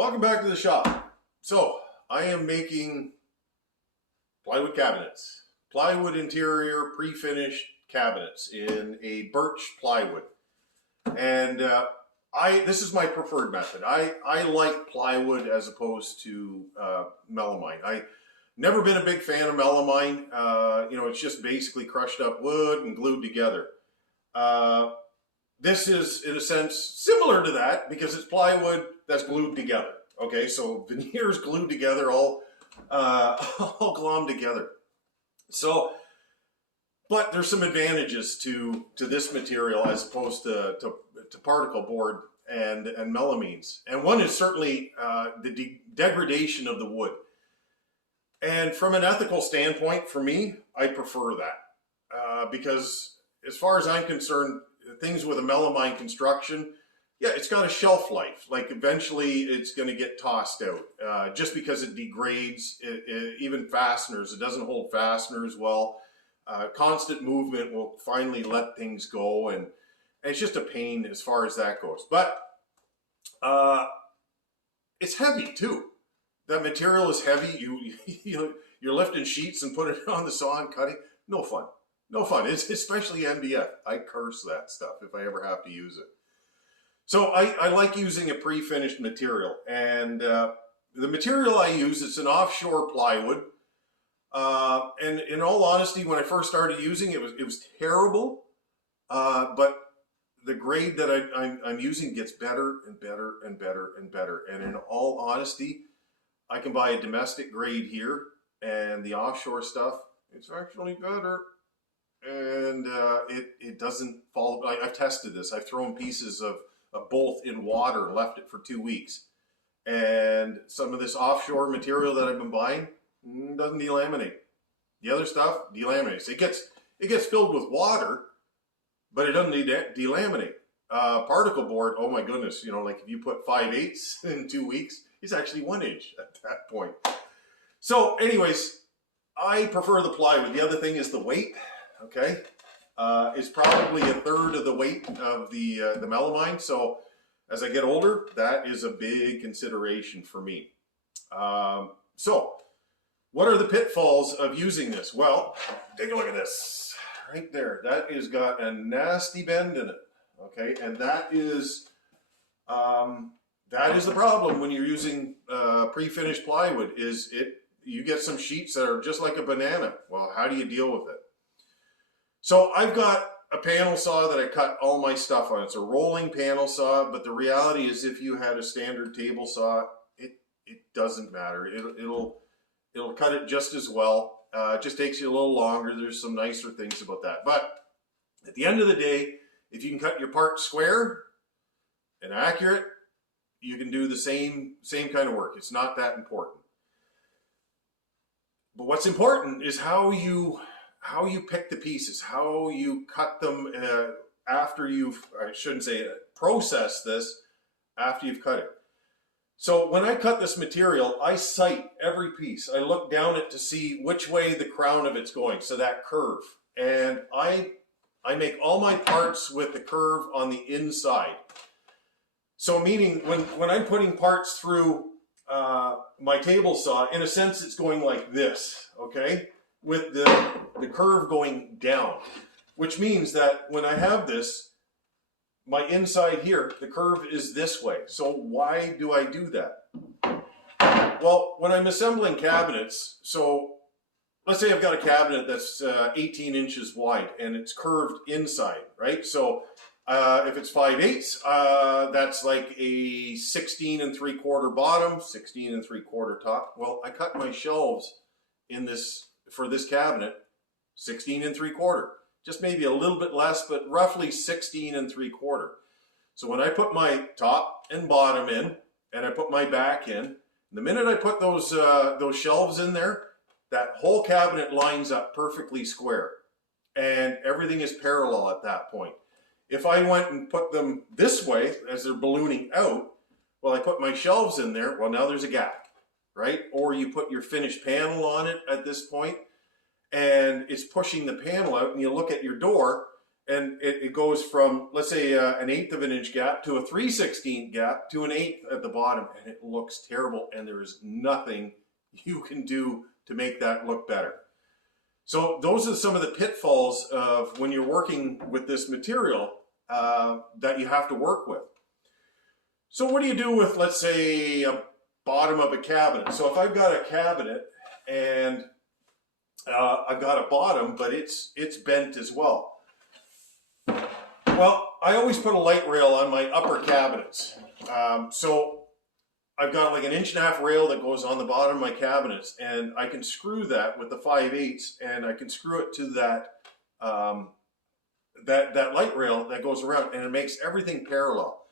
Welcome back to the shop. So I am making plywood cabinets, plywood interior pre-finished cabinets in a birch plywood. And this is my preferred method. I like plywood as opposed to melamine. I never been a big fan of melamine. It's just basically crushed up wood and glued together. This is, in a sense, similar to that because it's plywood that's glued together. Okay, so veneers glued together, all glommed together. So, but there's some advantages to this material as opposed to particle board and melamines. And one is certainly the degradation of the wood. And from an ethical standpoint, for me, I prefer that because as far as I'm concerned, things with a melamine construction, yeah, it's got a shelf life. Like eventually it's going to get tossed out just because it degrades. Even fasteners, it doesn't hold fasteners well. Constant movement will finally let things go, and it's just a pain as far as that goes. But it's heavy too. That material is heavy. You're lifting sheets and putting it on the saw and cutting. No fun. No fun. It's especially MDF. I curse that stuff if I ever have to use it. So I like using a pre-finished material, and the material I use, it's an offshore plywood. And in all honesty, when I first started using it, it was terrible. But the grade that I'm using gets better and better and better and better. And in all honesty, I can buy a domestic grade here, and the offshore stuff, it's actually better. And it doesn't fall. I've tested this. I've thrown pieces of both in water and left it for 2 weeks. And some of this offshore material that I've been buying doesn't delaminate. The other stuff delaminates. It gets filled with water, but it doesn't delaminate. Particle board, oh my goodness, like if you put 5/8 in 2 weeks, it's actually 1 inch at that point. So anyways, I prefer the plywood. The other thing is the weight. Okay, it's probably a third of the weight of the melamine. So as I get older, that is a big consideration for me. So what are the pitfalls of using this? Well, take a look at this right there. That has got a nasty bend in it. Okay, and that is the problem when you're using pre-finished plywood. You get some sheets that are just like a banana. Well, how do you deal with it? So I've got a panel saw that I cut all my stuff on. It's a rolling panel saw, but the reality is if you had a standard table saw, it doesn't matter. It'll cut it just as well. It just takes you a little longer. There's some nicer things about that. But at the end of the day, if you can cut your part square and accurate, you can do the same kind of work. It's not that important. But what's important is how you pick the pieces, how you cut them after I shouldn't say process this after you've cut it. So when I cut this material, I sight every piece. I look down it to see which way the crown of it's going, so that curve. And I make all my parts with the curve on the inside. So meaning when I'm putting parts through my table saw, in a sense it's going like this, okay? With the curve going down, which means that when I have this, my inside here, the curve is this way. So why do I do that? Well, when I'm assembling cabinets, so let's say I've got a cabinet that's 18 inches wide and it's curved inside, right? So if it's 5/8, that's like a 16 3/4 bottom, 16 3/4 top. Well, I cut my shelves for this cabinet, 16 3/4, just maybe a little bit less, but roughly 16 3/4. So when I put my top and bottom in, and I put my back in, the minute I put those shelves in there, that whole cabinet lines up perfectly square, and everything is parallel at that point. If I went and put them this way as they're ballooning out, well, I put my shelves in there. Well, now there's a gap. Right? Or you put your finished panel on it at this point, and it's pushing the panel out, and you look at your door, and it goes from, let's say, an 1/8 of an inch gap to a 3/16 gap to an 1/8 at the bottom, and it looks terrible, and there is nothing you can do to make that look better. So those are some of the pitfalls of when you're working with this material that you have to work with. So what do you do with, let's say, a bottom of a cabinet? So if I've got a cabinet and I've got a bottom, but it's bent as well. Well, I always put a light rail on my upper cabinets. So I've got like an 1.5 rail that goes on the bottom of my cabinets, and I can screw that with the 5/8, and I can screw it to that that light rail that goes around, and it makes everything parallel.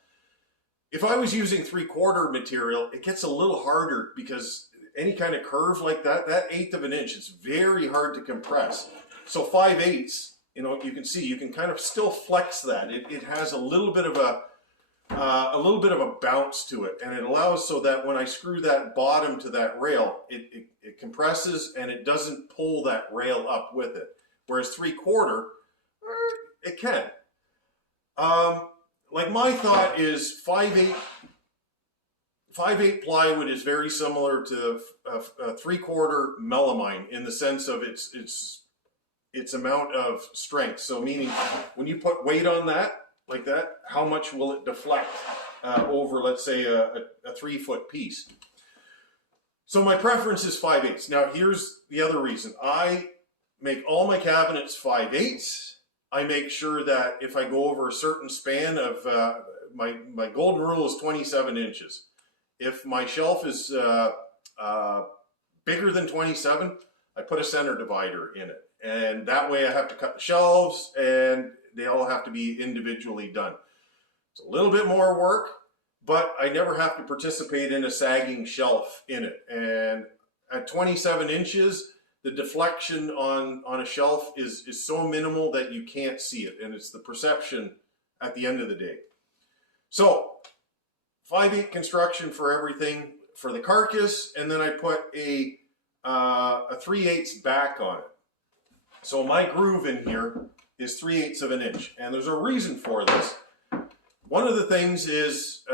If I was using 3/4 material, it gets a little harder because any kind of curve like that 1/8 of an inch, it's very hard to compress. So 5/8, you know, you can see, you can kind of still flex that. It has a little bit of a bounce to it, and it allows so that when I screw that bottom to that rail, it compresses and it doesn't pull that rail up with it. Whereas 3/4, it can. Like my thought is 5/8 plywood is very similar to a 3/4 melamine in the sense of its amount of strength. So meaning when you put weight on that, like that, how much will it deflect over, let's say, a 3-foot piece? So my preference is 5/8. Now here's the other reason. I make all my cabinets 5/8. I make sure that if I go over a certain span of, my golden rule is 27 inches. If my shelf is bigger than 27, I put a center divider in it. And that way I have to cut the shelves, and they all have to be individually done. It's a little bit more work, but I never have to participate in a sagging shelf in it. And at 27 inches, the deflection on a shelf is so minimal that you can't see it, and it's the perception at the end of the day. So 5/8 construction for everything for the carcass, and then I put a 3/8 back on it. So my groove in here is 3/8 of an inch, and there's a reason for this. One of the things is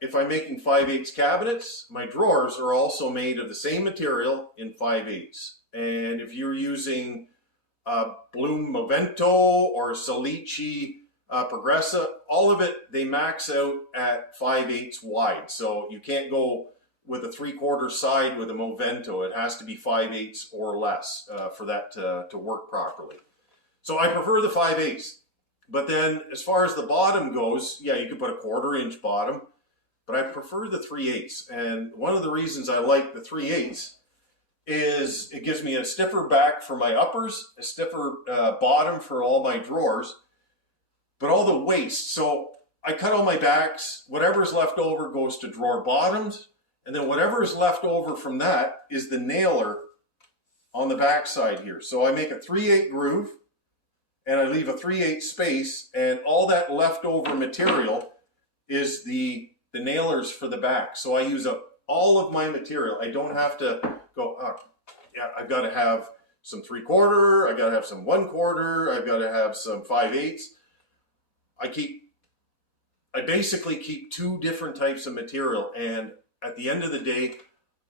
if I'm making 5/8 cabinets, my drawers are also made of the same material in 5/8. And if you're using Bloom Movento or Salici Progressa, all of it, they max out at 5/8 wide. So you can't go with a 3/4 side with a Movento. It has to be 5/8 or less for that to work properly. So I prefer the 5/8. But then as far as the bottom goes, yeah, you could put a 1/4 inch bottom, but I prefer the 3/8. And one of the reasons I like the 3/8 is it gives me a stiffer back for my uppers, a stiffer bottom for all my drawers, but all the waste. So I cut all my backs, whatever's left over goes to drawer bottoms, and then whatever is left over from that is the nailer on the back side here. So I make a 3/8 groove, and I leave a 3/8 space, and all that leftover material is the nailers for the back. So I use up all of my material. I don't have to go, oh, yeah, I've got to have some 3/4, I got to have some 1/4, I've got to have some 5/8. I basically keep 2 different types of material, and at the end of the day,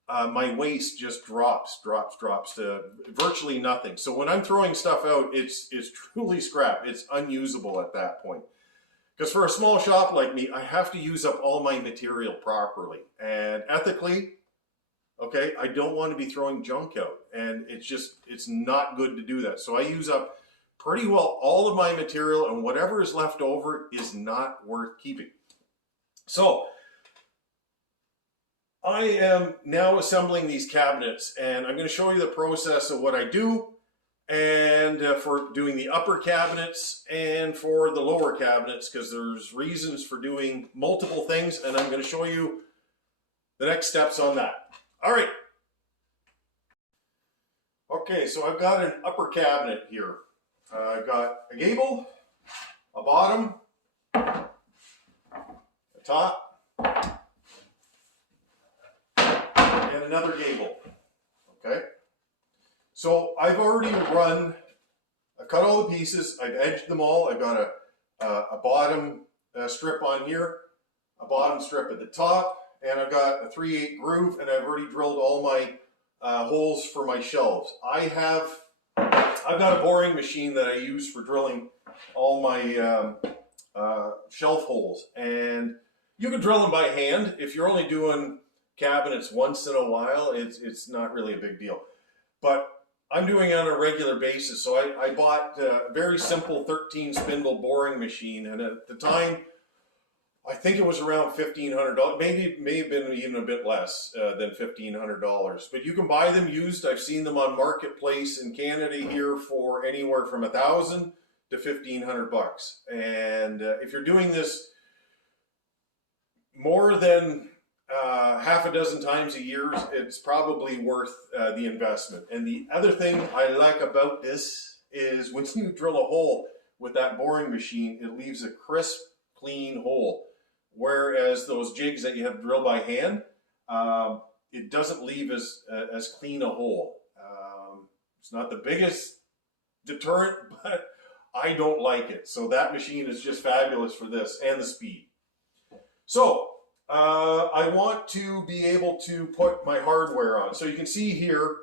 my waste just drops to virtually nothing. So when I'm throwing stuff out, it's truly scrap. It's unusable at that point. Because for a small shop like me, I have to use up all my material properly. And ethically, okay, I don't want to be throwing junk out. And it's not good to do that. So I use up pretty well all of my material, and whatever is left over is not worth keeping. So I am now assembling these cabinets, and I'm going to show you the process of what I do, and for doing the upper cabinets and for the lower cabinets, because there's reasons for doing multiple things, and I'm going to show you the next steps on that. All right. Okay, so I've got an upper cabinet here. I've got a gable, a bottom, a top, and another gable. Okay, so I've already run a I've cut all the pieces, I've edged them all, I've got a bottom strip on here, a bottom strip at the top, and I've got a 3/8 groove, and I've already drilled all my holes for my shelves. I've got a boring machine that I use for drilling all my shelf holes, and you can drill them by hand. If you're only doing cabinets once in a while, it's not really a big deal. But I'm doing it on a regular basis, so I bought a very simple 13 spindle boring machine, and at the time, I think it was around $1,500. May have been even a bit less than $1,500. But you can buy them used. I've seen them on Marketplace in Canada here for anywhere from $1,000 to $1,500. And if you're doing this more than half a dozen times a year, it's probably worth the investment. And the other thing I like about this is when you drill a hole with that boring machine, it leaves a crisp, clean hole. Whereas those jigs that you have drilled by hand, it doesn't leave as clean a hole. It's not the biggest deterrent, but I don't like it. So that machine is just fabulous for this and the speed. So I want to be able to put my hardware on. So you can see here,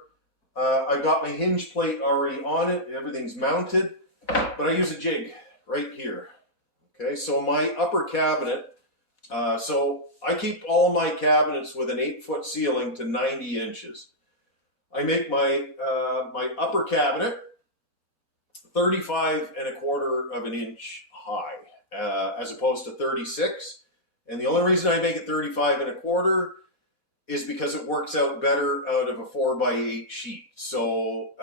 I've got my hinge plate already on it. Everything's mounted, but I use a jig right here. Okay, so my upper cabinet, so I keep all my cabinets with an 8-foot ceiling to 90 inches. I make my my upper cabinet 35¼ of an inch high, as opposed to 36. And the only reason I make it 35¼ is because it works out better out of a 4x8 sheet. So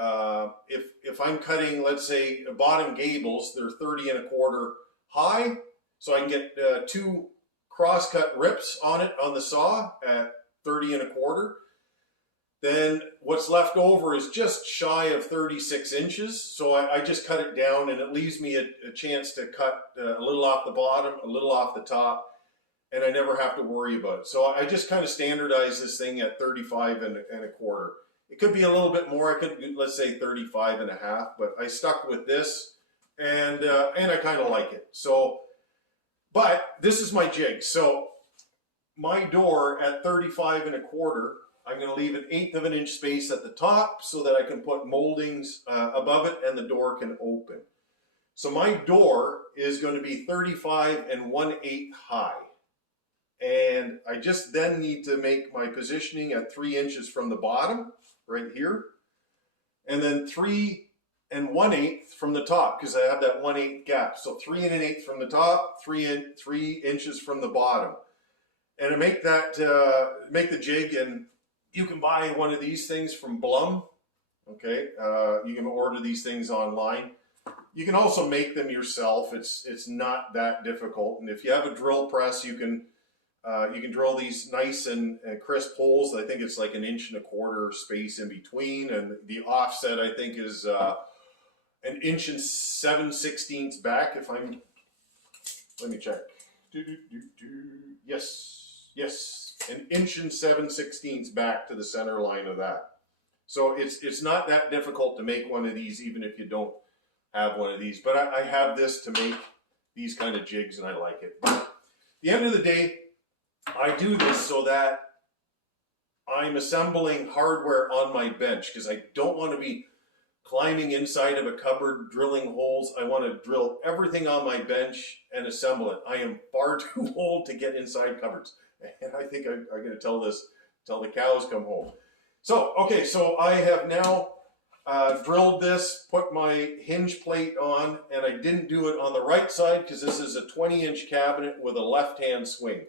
if I'm cutting, let's say, bottom gables, they're 30¼ high, so I can get 2 cross-cut rips on it on the saw at 30¼ Then what's left over is just shy of 36 inches. So I just cut it down, and it leaves me a chance to cut a little off the bottom, a little off the top, and I never have to worry about it. So I just kind of standardize this thing at 35¼ It could be a little bit more. I could, let's say 35½, but I stuck with this, and I kind of like it. So, but this is my jig. So my door at 35¼ I'm going to leave an 1/8 of an inch space at the top so that I can put moldings above it and the door can open. So my door is going to be 35 1/8 high. And I just then need to make my positioning at 3 inches from the bottom, right here. And then 3 1/8 from the top, because I have that 1/8 gap. So 3 1/8 from the top, 3 inches from the bottom. And to make that, make the jig, and you can buy one of these things from Blum, okay? You can order these things online. You can also make them yourself. It's not that difficult. And if you have a drill press, you can drill these nice and crisp holes. I think it's like 1 1/4 space in between, and the offset I think is 1 7/16 back. If I'm, let me check. Yes, 1 7/16 back to the center line of that. So it's not that difficult to make one of these, even if you don't have one of these. But I have this to make these kind of jigs, and I like it. But at the end of the day, I do this so that I'm assembling hardware on my bench, because I don't want to be climbing inside of a cupboard, drilling holes. I want to drill everything on my bench and assemble it. I am far too old to get inside cupboards. And I think I'm going to tell this till the cows come home. So, okay, so I have now drilled this, put my hinge plate on, and I didn't do it on the right side because this is a 20-inch cabinet with a left-hand swing.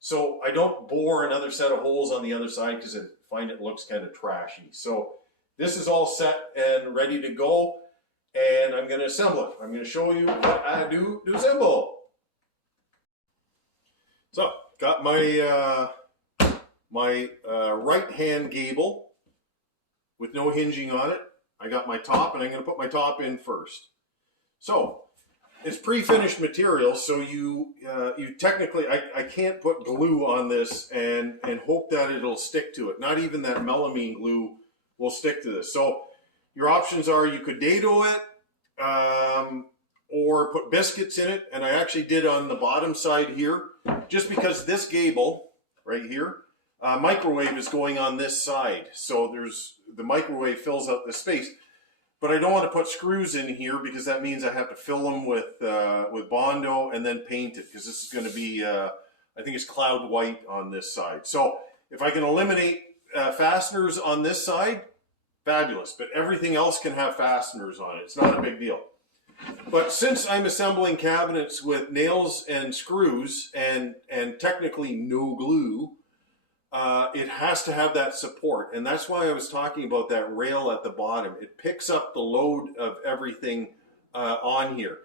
So I don't bore another set of holes on the other side because I find it looks kind of trashy. So this is all set and ready to go, and I'm going to assemble it. I'm going to show you what I do to assemble. So, got my right-hand gable with no hinging on it. I got my top, and I'm going to put my top in first. So, it's pre-finished material, so you technically, I can't put glue on this and hope that it'll stick to it. Not even that melamine glue will stick to this. So your options are you could dado it, or put biscuits in it. And I actually did on the bottom side here, just because this gable right here, microwave is going on this side. So the microwave fills up the space. But I don't want to put screws in here because that means I have to fill them with Bondo and then paint it, because this is going to be, I think it's cloud white on this side. So if I can eliminate fasteners on this side, fabulous. But everything else can have fasteners on it. It's not a big deal. But since I'm assembling cabinets with nails and screws and technically no glue, it has to have that support. And that's why I was talking about that rail at the bottom. It picks up the load of everything on here.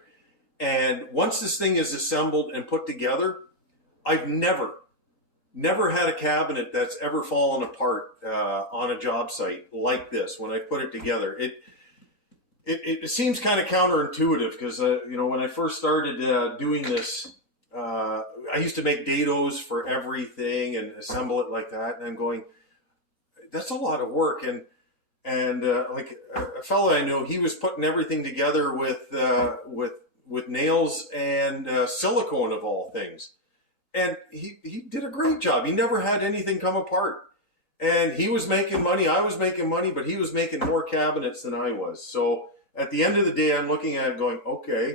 And once this thing is assembled and put together, I've never had a cabinet that's ever fallen apart on a job site like this when I put it together. It seems kind of counterintuitive because, when I first started doing this, I used to make dados for everything and assemble it like that. And I'm going, that's a lot of work. And like a fellow I know, he was putting everything together with nails and silicone of all things. And he did a great job. He never had anything come apart. And he was making money, I was making money, but he was making more cabinets than I was. So at the end of the day, I'm looking at it going, okay,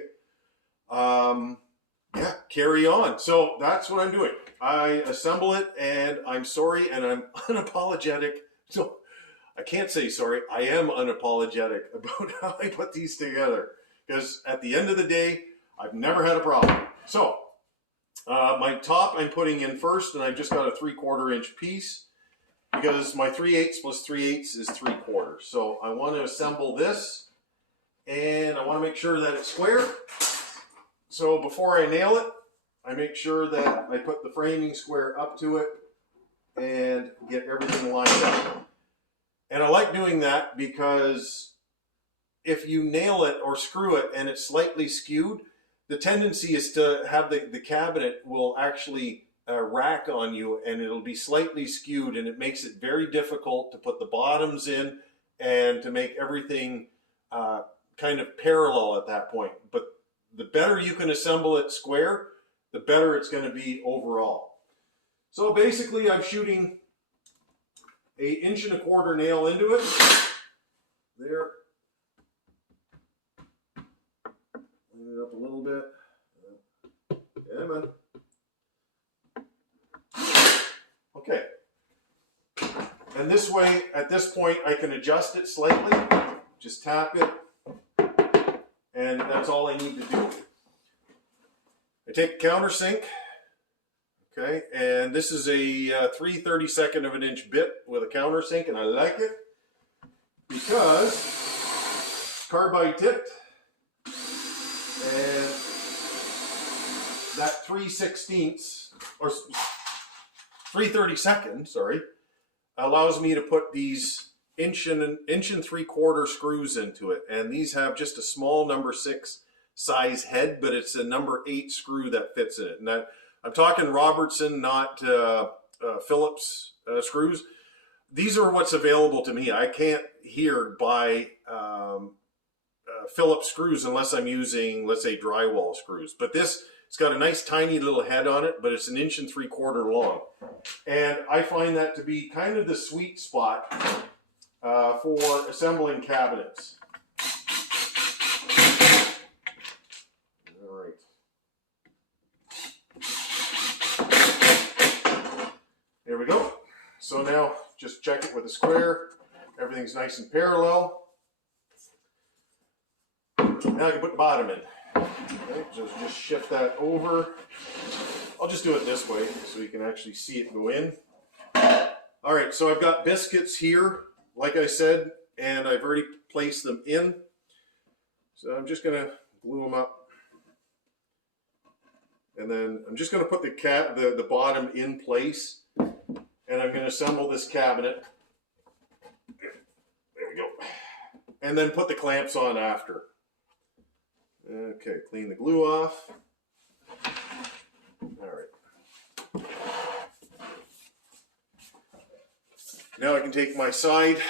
yeah, carry on. So that's what I'm doing. I assemble it, and I'm sorry, and I'm unapologetic. So I can't say sorry. I am unapologetic about how I put these together, because at the end of the day, I've never had a problem. So my top I'm putting in first, and I've just got a 3/4 inch piece, because my 3/8 plus 3/8 is 3/4. So I want to assemble this, and I want to make sure that it's square. So before I nail it, I make sure that I put the framing square up to it and get everything lined up. And I like doing that because if you nail it or screw it and it's slightly skewed, the tendency is to have the cabinet will actually rack on you, and it'll be slightly skewed, and it makes it very difficult to put the bottoms in and to make everything kind of parallel at that point. But the better you can assemble it square, the better it's going to be overall. So basically, I'm shooting an 1.25 inch nail into it. There. Clean it up a little bit. Yeah, man. Okay. And this way, at this point, I can adjust it slightly. Just tap it. And that's all I need to do. I take a countersink, okay, and this is a 3/32 of an inch bit with a countersink, and I like it because it's carbide tipped, and that 3/16 or 3/32, sorry, allows me to put these 1.75 inch screws into it, and these have just a small number 6 size head, but it's a number 8 screw that fits in it. And I'm talking Robertson, not Phillips screws. These are what's available to me. I can't here buy Phillips screws unless I'm using, let's say, drywall screws. But this, it's got a nice tiny little head on it, but it's 1.75 inch long. And I find that to be kind of the sweet spot for assembling cabinets. All right. There we go. So now just check it with a square. Everything's nice and parallel. Now I can put the bottom in. Okay, so just shift that over. I'll just do it this way so you can actually see it go in. All right, so I've got biscuits here, like I said, and I've already placed them in. So I'm just gonna glue them up. And then I'm just gonna put the bottom in place, and I'm gonna assemble this cabinet. There we go. And then put the clamps on after. Okay, clean the glue off. All right. Now I can take my side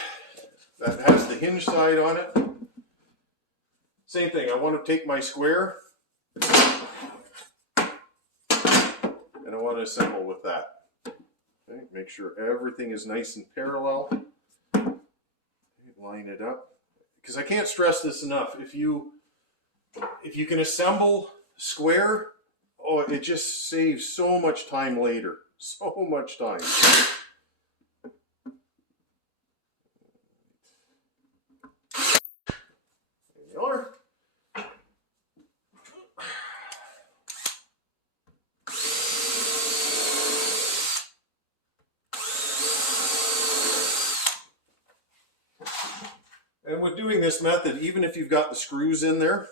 that has the hinge side on it, Same thing, I want to take my square and I want to assemble with that. Okay, make sure everything is nice and parallel. Line it up. Because I can't stress this enough. If you can assemble square, oh, it just saves so much time later. So much time. There you are. And with doing this method, even if you've got the screws in there,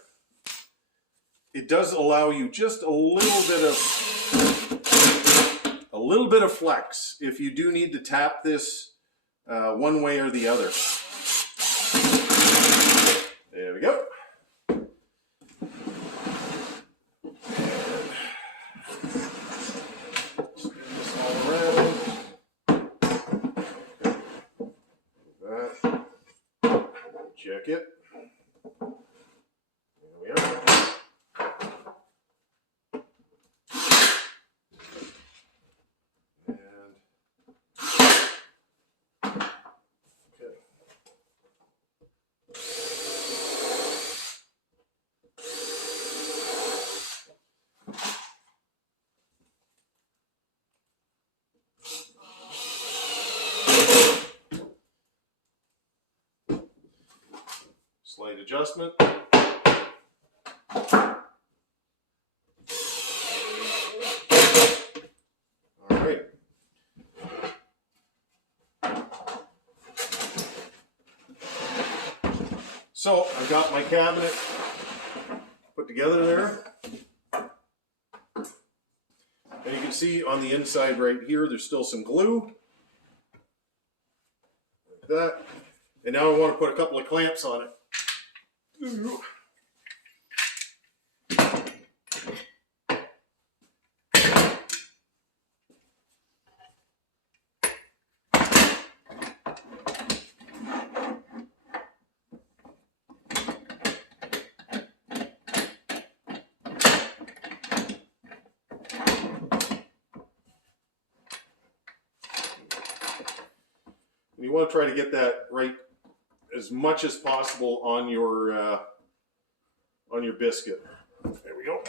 it does allow you just a little bit of flex if you do need to tap this one way or the other. There we go. Spin this all around. That. Check it. There we are. Slight adjustment. All right. So I've got my cabinet put together there. And you can see on the inside right here, there's still some glue. Like that. And now I want to put a couple of clamps on it. And you want to try to get that right as much as possible on your biscuit. There we go.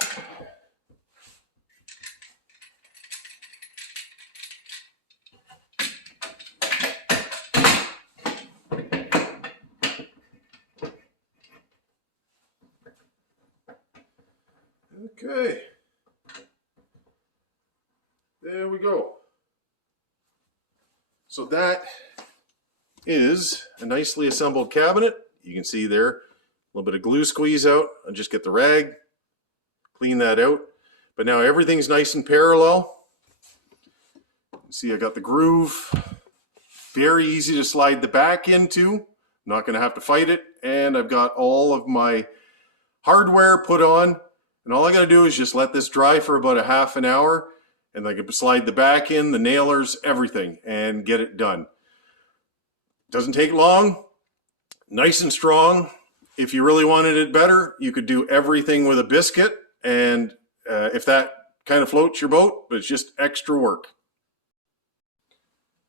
Okay. There we go. So that is a nicely assembled cabinet. You can see there a little bit of glue squeeze out. I'll just get the rag, clean that out. But now everything's nice and parallel. You see I got the groove. Very easy to slide the back into. I'm not going to have to fight it. And I've got all of my hardware put on. And all I got to do is just let this dry for about a half an hour. And I can slide the back in, the nailers, everything, and get it done. Doesn't take long, nice and strong. If you really wanted it better, you could do everything with a biscuit, and if that kind of floats your boat, but it's just extra work.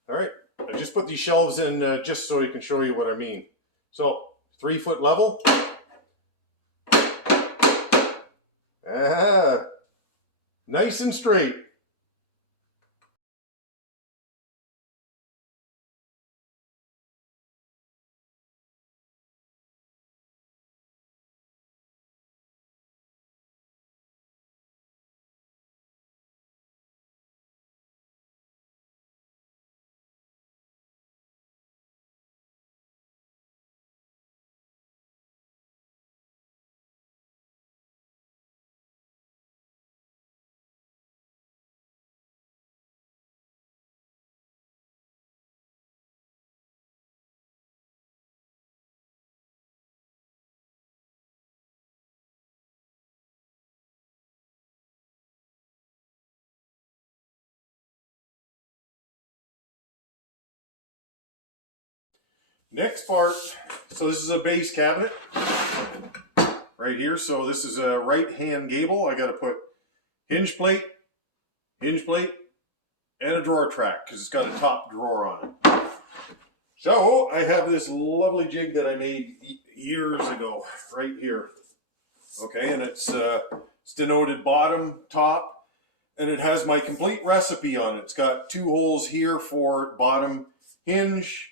All right, I just put these shelves in just so you can show you what I mean. So 3 foot level. Nice and straight. Next part, so this is a base cabinet right here. So this is a right hand gable. I got to put hinge plate, and a drawer track because it's got a top drawer on it. So I have this lovely jig that I made years ago right here. Okay, and it's denoted bottom, top, and it has my complete recipe on it. It's got 2 holes here for bottom hinge,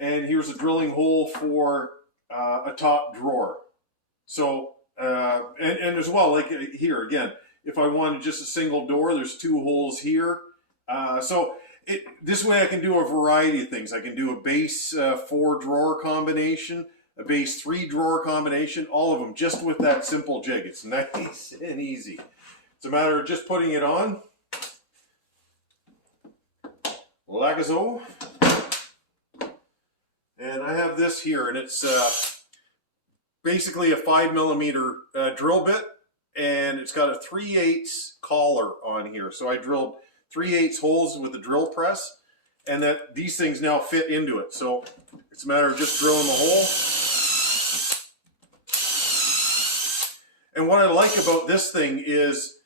and here's a drilling hole for a top drawer. So, and as well, like here again, if I wanted just a single door, there's 2 holes here. This way I can do a variety of things. I can do a base 4 drawer combination, a base 3 drawer combination, all of them just with that simple jig. It's nice and easy. It's a matter of just putting it on. Like so. And I have this here, and it's basically a 5mm drill bit, and it's got a 3/8 collar on here. So I drilled 3/8 holes with a drill press, and that these things now fit into it. So it's a matter of just drilling the hole. And what I like about this thing is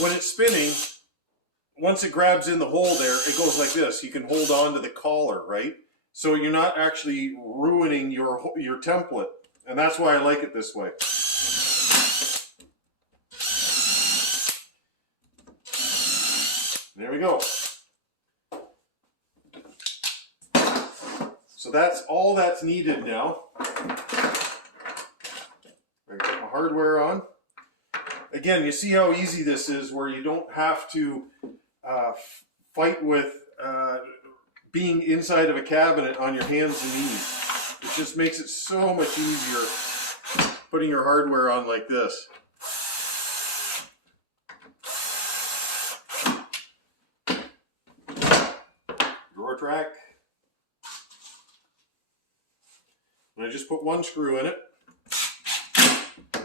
when it's spinning, once it grabs in the hole there, it goes like this. You can hold on to the collar, right? So you're not actually ruining your template. And that's why I like it this way. There we go. So that's all that's needed now. I got my hardware on. Again, you see how easy this is, where you don't have to fight with being inside of a cabinet on your hands and knees. It just makes it so much easier putting your hardware on like this. Drawer track. And I just put 1 screw in it.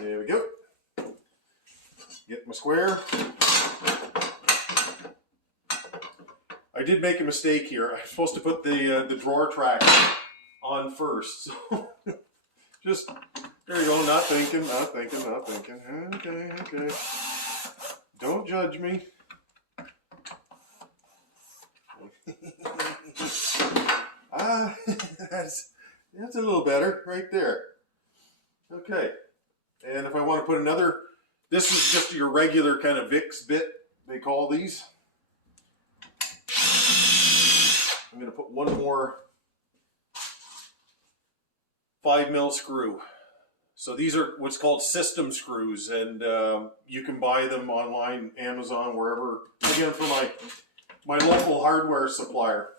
There we go. Get my square. I did make a mistake here. I'm supposed to put the drawer track on first. So just, there you go, not thinking. Okay. Don't judge me. That's a little better right there. Okay. And if I want to put another, this is just your regular kind of VIX bit, they call these. I'm going to put 1 more 5mm screw. So these are what's called system screws, and you can buy them online, Amazon, wherever, again, from my local hardware supplier.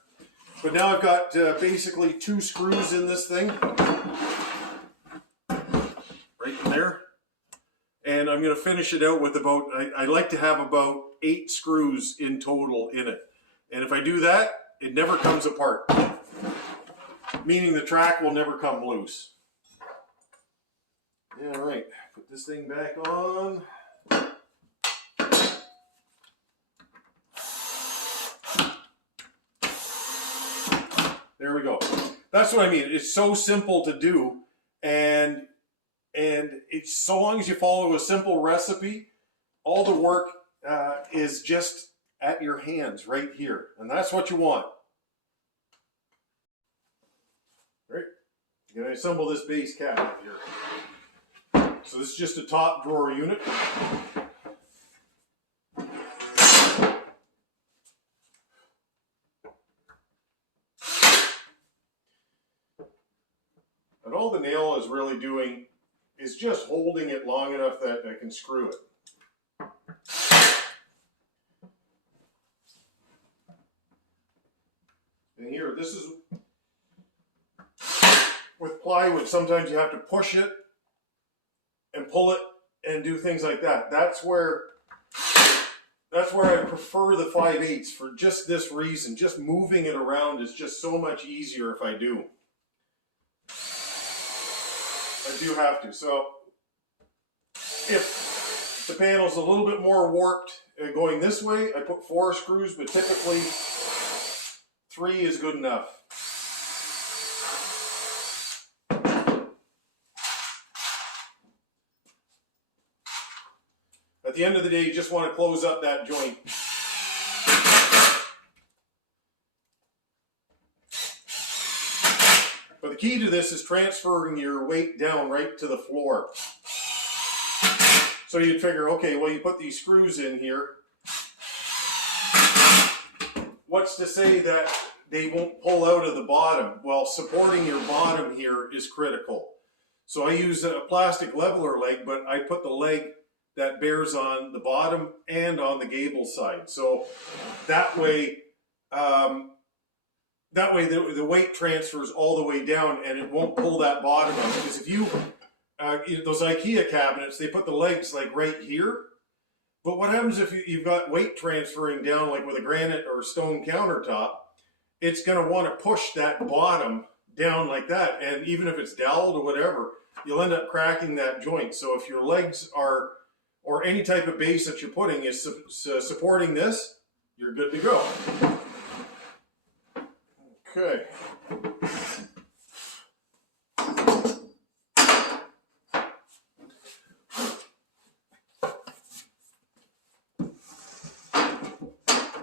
But now I've got basically 2 screws in this thing, right in there. And I'm going to finish it out with about, I like to have about 8 screws in total in it. And if I do that, it never comes apart, meaning the track will never come loose. Yeah, all right, put this thing back on. There we go. That's what I mean. It's so simple to do, and it's so long as you follow a simple recipe, all the work is just at your hands right here, and that's what you want. Right? You're going to assemble this base cabinet here. So this is just a top drawer unit. And all the nail is really doing is just holding it long enough that I can screw it. And here, this is with plywood, sometimes you have to push it and pull it and do things like that. That's where I prefer the 5/8 for just this reason. Just moving it around is just so much easier if I do. I do have to. So if the panel's a little bit more warped going this way, I put 4 screws, but typically 3 is good enough. the end of the day, you just want to close up that joint. But the key to this is transferring your weight down right to the floor. So you'd figure, okay, well, you put these screws in here. What's to say that they won't pull out of the bottom? Well, supporting your bottom here is critical. So I use a plastic leveler leg, but I put the leg that bears on the bottom and on the gable side. So that way the weight transfers all the way down and it won't pull that bottom out. Because if you, those IKEA cabinets, they put the legs like right here. But what happens if you've got weight transferring down like with a granite or stone countertop? It's going to want to push that bottom down like that. And even if it's doweled or whatever, you'll end up cracking that joint. So if your legs are, or any type of base that you're putting is supporting this, you're good to go. Okay.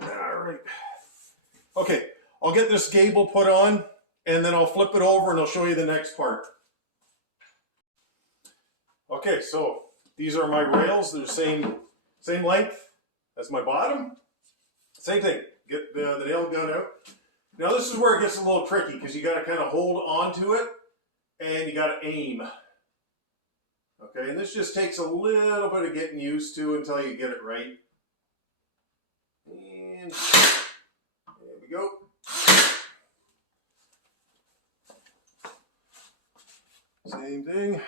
All right. Okay, I'll get this gable put on and then I'll flip it over and I'll show you the next part. Okay, so these are my rails. They're the same length as my bottom. Same thing. Get the nail gun out. Now this is where it gets a little tricky because you got to kind of hold onto it and you got to aim. Okay, and this just takes a little bit of getting used to until you get it right. And there we go. Same thing.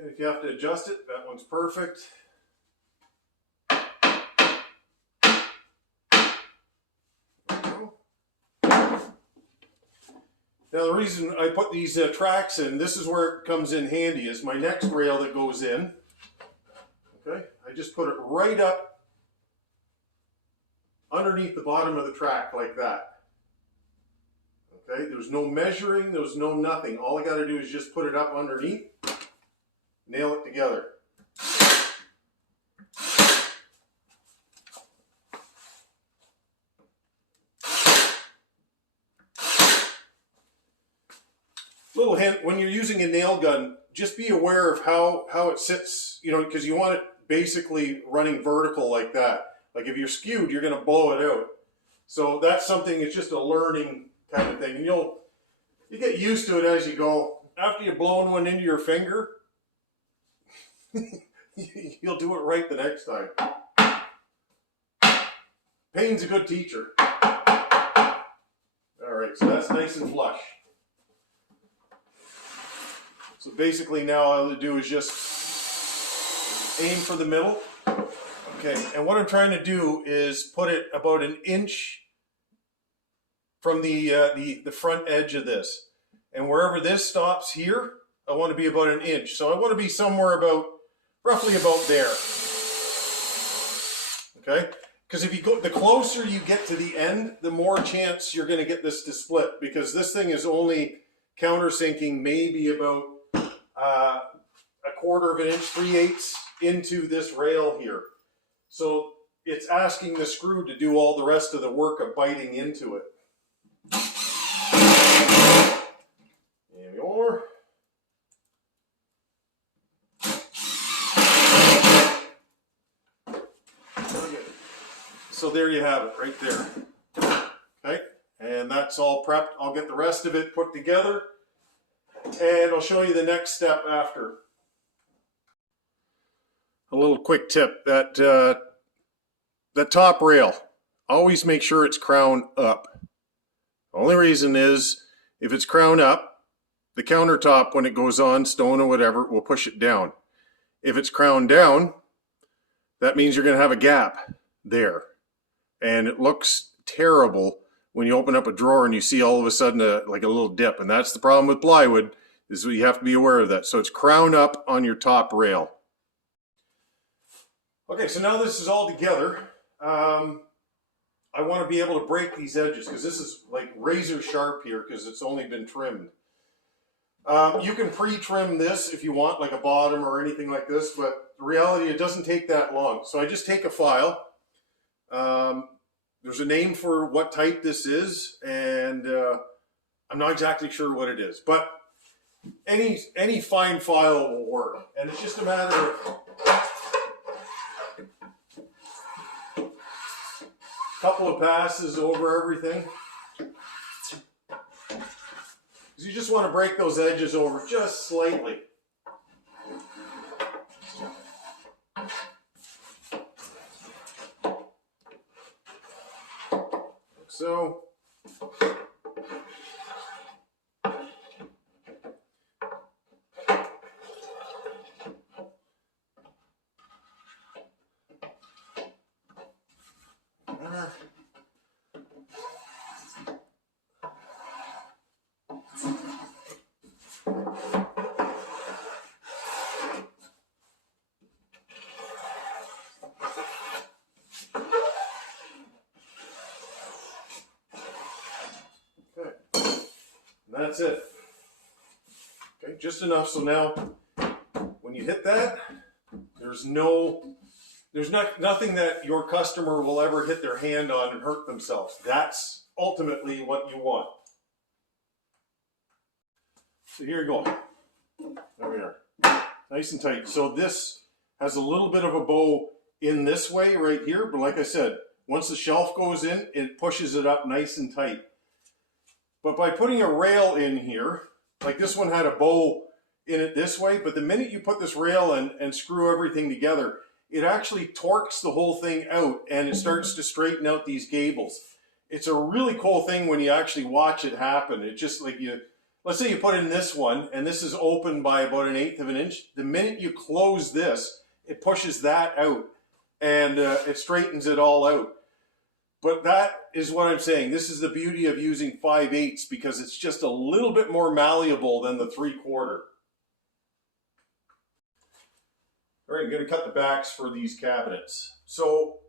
And if you have to adjust it, that one's perfect. Now the reason I put these tracks in, this is where it comes in handy, is my next rail that goes in. Okay, I just put it right up underneath the bottom of the track like that. Okay, there's no measuring, there's no nothing. All I got to do is just put it up underneath, nail it together. Little hint, when you're using a nail gun, just be aware of how it sits, you know, because you want it basically running vertical like that. Like if you're skewed, you're going to blow it out. So that's something, it's just a learning kind of thing. And you get used to it as you go. After you've blown one into your finger, you'll do it right the next time. Pain's a good teacher. All right, so that's nice and flush. So basically now all I have to do is just aim for the middle. Okay, and what I'm trying to do is put it about an inch from the front edge of this. And wherever this stops here, I want to be about an inch. So I want to be somewhere about, roughly about there. Okay? Because if you go, the closer you get to the end, the more chance you're going to get this to split. Because this thing is only countersinking maybe about a quarter of an inch, 3/8 into this rail here. So it's asking the screw to do all the rest of the work of biting into it. There we are. So there you have it, right there. Okay, and that's all prepped. I'll get the rest of it put together, and I'll show you the next step after. A little quick tip, that top rail, always make sure it's crown up. The only reason is, if it's crown up, the countertop, when it goes on, stone or whatever, will push it down. If it's crown down, that means you're going to have a gap there. And it looks terrible when you open up a drawer and you see all of a sudden like a little dip. And that's the problem with plywood, is you have to be aware of that. So it's crown up on your top rail. Okay, so now this is all together. I I want to be able to break these edges because this is like razor sharp here because it's only been trimmed. You can pre-trim this if you want, like a bottom or anything like this, but the reality, it doesn't take that long. So I just take a file. There's a name for what type this is, and I'm not exactly sure what it is, but any fine file will work. And it's just a matter of a couple of passes over everything. You just want to break those edges over just slightly. So. That's it. Okay, just enough. So now, when you hit that, there's nothing that your customer will ever hit their hand on and hurt themselves. That's ultimately what you want. So here you go. There we are. Nice and tight. So this has a little bit of a bow in this way right here, but like I said, once the shelf goes in, it pushes it up nice and tight. But by putting a rail in here, like this one had a bow in it this way, but the minute you put this rail in and screw everything together, it actually torques the whole thing out and it starts to straighten out these gables. It's a really cool thing when you actually watch it happen. It just like let's say you put in this one and this is open by about 1/8 of an inch. The minute you close this, it pushes that out and it straightens it all out. But that is what I'm saying. This is the beauty of using 5/8 because it's just a little bit more malleable than the 3/4. All right, I'm going to cut the backs for these cabinets. So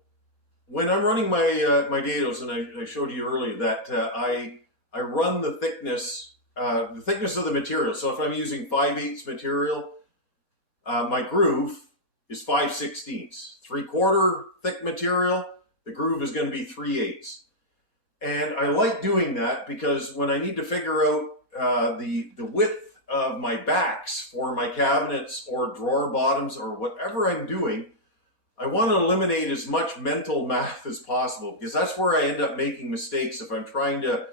when I'm running my dados, and I showed you earlier that I run the thickness of the material. So if I'm using 5/8 material, my groove is 5/16. 3/4 thick material, the groove is going to be 3/8. And I like doing that because when I need to figure out the width of my backs for my cabinets or drawer bottoms or whatever I'm doing, I want to eliminate as much mental math as possible because that's where I end up making mistakes if I'm trying to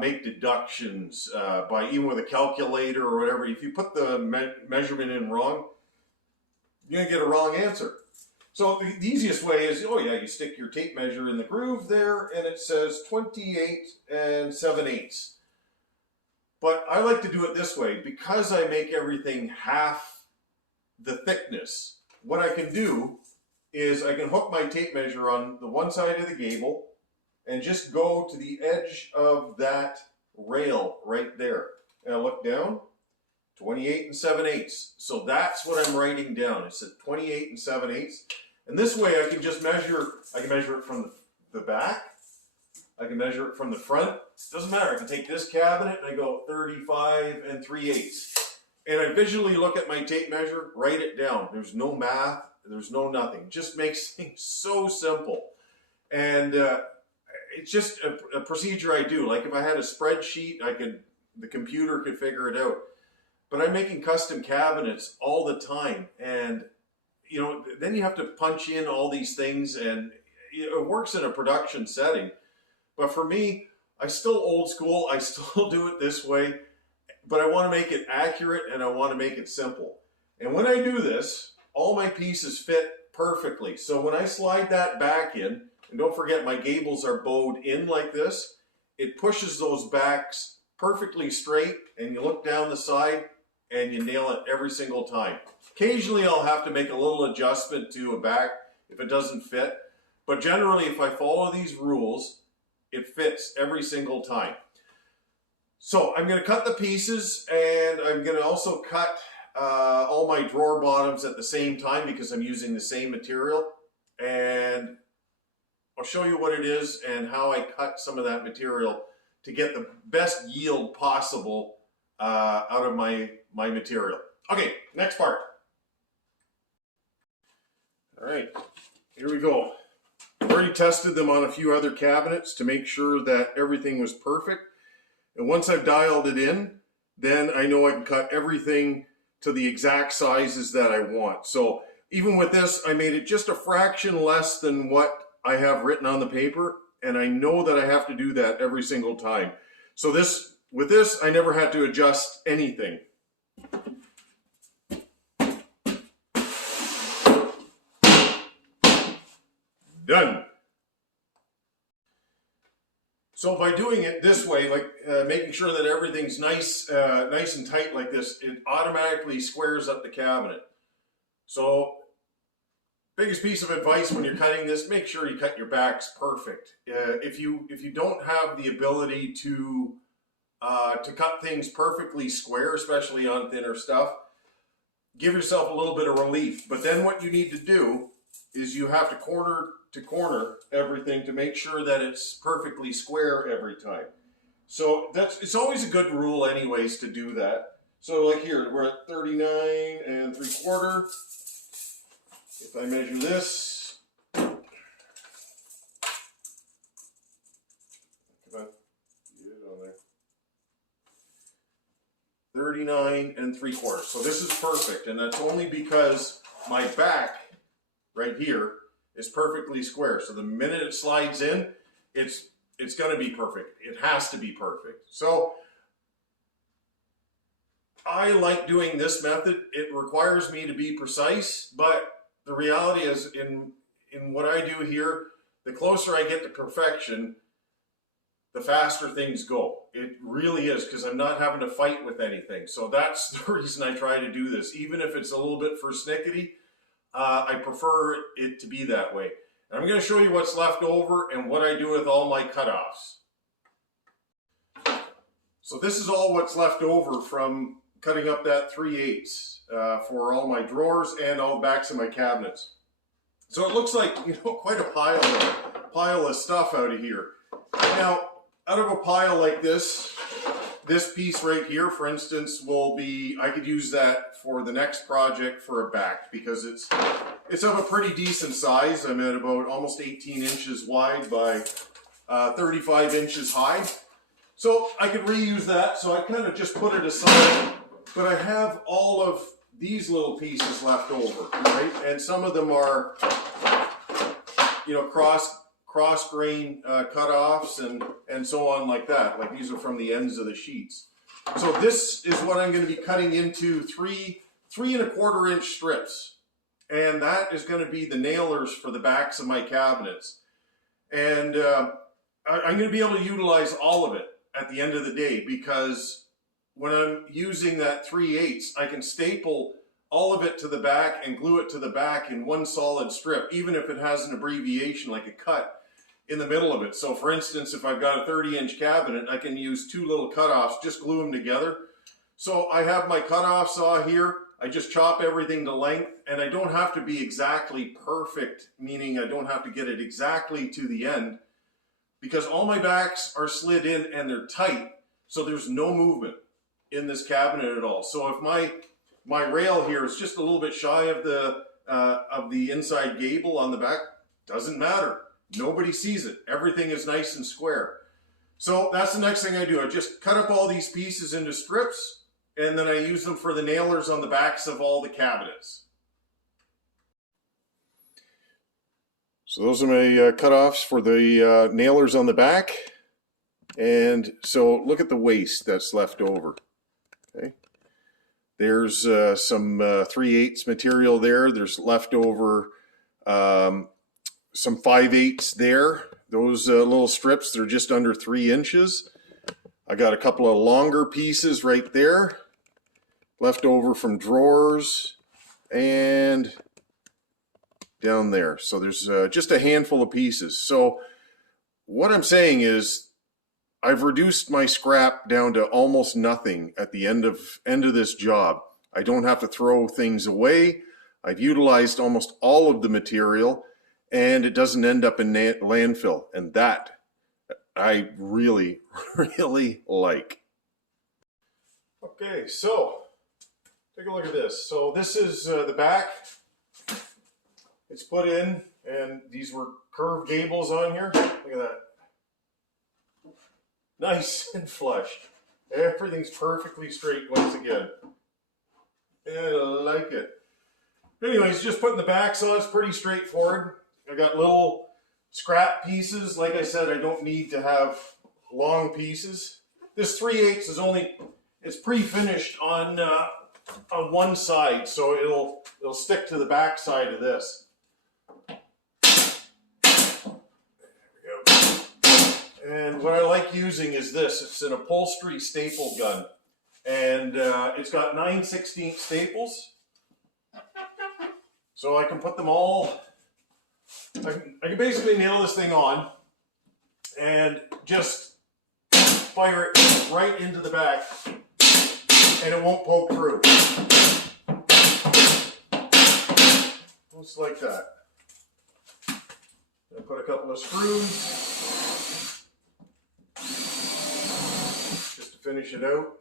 make deductions by even with a calculator or whatever. If you put the measurement in wrong, you're going to get a wrong answer. So the easiest way is, oh yeah, you stick your tape measure in the groove there and it says 28 7/8. But I like to do it this way because I make everything half the thickness. What I can do is I can hook my tape measure on the one side of the gable and just go to the edge of that rail right there. And I look down, 28 7/8. So that's what I'm writing down. It said 28 7/8. And this way I can just measure, I can measure it from the back, I can measure it from the front. It doesn't matter, I can take this cabinet and I go 35 3/8. And I visually look at my tape measure, write it down. There's no math, there's no nothing. It just makes things so simple. And it's just a procedure I do. Like if I had a spreadsheet, the computer could figure it out. But I'm making custom cabinets all the time. And you know, then you have to punch in all these things and it works in a production setting. But for me, I still old school. I still do it this way, but I want to make it accurate and I want to make it simple. And when I do this, all my pieces fit perfectly. So when I slide that back in, and don't forget my gables are bowed in like this, it pushes those backs perfectly straight and you look down the side and you nail it every single time. Occasionally I'll have to make a little adjustment to a back if it doesn't fit, but generally if I follow these rules, it fits every single time. So I'm going to cut the pieces and I'm going to also cut all my drawer bottoms at the same time because I'm using the same material. And I'll show you what it is and how I cut some of that material to get the best yield possible out of my material. Okay, next part. All right, here we go. I've already tested them on a few other cabinets to make sure that everything was perfect. And once I've dialed it in, then I know I can cut everything to the exact sizes that I want. So even with this, I made it just a fraction less than what I have written on the paper, and I know that I have to do that every single time. So with this, I never had to adjust anything. Done. So by doing it this way, like making sure that everything's nice and tight like this, it automatically squares up the cabinet. So biggest piece of advice when you're cutting this, make sure you cut your backs perfect. If you don't have the ability to cut things perfectly square, especially on thinner stuff, give yourself a little bit of relief. But then what you need to do is you have to corner to corner everything to make sure that it's perfectly square every time. So it's always a good rule anyways to do that. So like here, we're at 39 3/4. If I measure this, if I get it on there, 39 3/4. So this is perfect, and that's only because my back right here is perfectly square. So the minute it slides in, it's going to be perfect. It has to be perfect. So I like doing this method. It requires me to be precise, but the reality is in what I do here, the closer I get to perfection, the faster things go. It really is, because I'm not having to fight with anything. So that's the reason I try to do this. Even if it's a little bit persnickety, I prefer it to be that way. And I'm going to show you what's left over and what I do with all my cutoffs. So this is all what's left over from cutting up that 3/8 for all my drawers and all the backs of my cabinets. So it looks like, quite a pile of stuff out of here. Now, out of a pile like this piece right here, for instance, I could use that for the next project for a back, because it's of a pretty decent size. I'm at about almost 18 inches wide by 35 inches high. So I could reuse that, so I kind of just put it aside. But I have all of these little pieces left over, right? And some of them are, cross grain cutoffs and so on like that. Like these are from the ends of the sheets. So this is what I'm going to be cutting into 3 3¼ inch strips. And that is going to be the nailers for the backs of my cabinets. And I'm going to be able to utilize all of it at the end of the day, because when I'm using that 3/8, I can staple all of it to the back and glue it to the back in one solid strip, even if it has an abbreviation like a cut in the middle of it. So for instance, if I've got a 30-inch cabinet, I can use 2 little cutoffs, just glue them together. So I have my cutoff saw here. I just chop everything to length, and I don't have to be exactly perfect, meaning I don't have to get it exactly to the end, because all my backs are slid in and they're tight, so there's no movement in this cabinet at all. So if my rail here is just a little bit shy of the inside gable on the back, doesn't matter. Nobody sees it. Everything is nice and square. So that's the next thing I do. I just cut up all these pieces into strips, and then I use them for the nailers on the backs of all the cabinets. So those are my cutoffs for the nailers on the back. And so look at the waste that's left over. Okay. There's some 3/8 material there. There's leftover some 5/8 there. Those little strips, they're just under 3 inches. I got a couple of longer pieces right there, left over from drawers and down there. So there's just a handful of pieces. So what I'm saying is I've reduced my scrap down to almost nothing at the end of this job. I don't have to throw things away. I've utilized almost all of the material, and it doesn't end up in landfill. And that I really, really like. Okay, so take a look at this. So this is the back. It's put in, and these were curved gables on here. Look at that. Nice and flush. Everything's perfectly straight once again. I like it. Anyways, just putting the backs on is pretty straightforward. I got little scrap pieces. Like I said, I don't need to have long pieces. This 3/8 is only, it's pre-finished on one side, so it'll stick to the back side of this. And what I like using is this. It's an upholstery staple gun. And it's got 9/16 staples. So I can put them all, I can basically nail this thing on and just fire it right into the back and it won't poke through. Just like that. I'll put a couple of screws just to finish it out.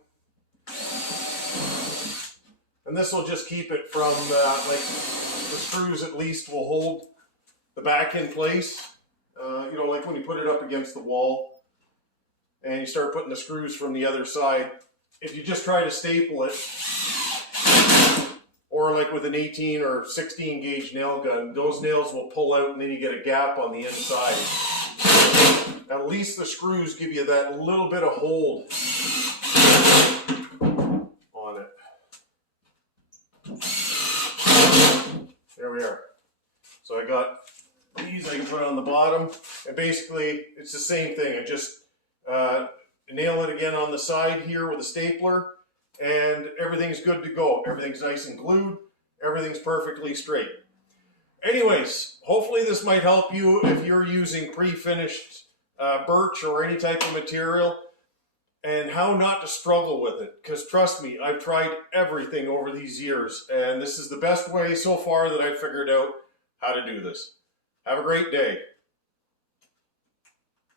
And this will just keep it from, like, the screws at least will hold the back in place. You know, like when you put it up against the wall and you start putting the screws from the other side, if you just try to staple it, or like with an 18 or 16 gauge nail gun, those nails will pull out and then you get a gap on the inside. At least the screws give you that little bit of hold on it. There we are. So I got these I can put on the bottom, and basically it's the same thing. I just nail it again on the side here with a stapler, and everything's good to go. Everything's nice and glued. Everything's perfectly straight. Anyways, hopefully this might help you if you're using pre-finished birch or any type of material, and how not to struggle with it. Because trust me, I've tried everything over these years, and this is the best way so far that I've figured out how to do this. Have a great day.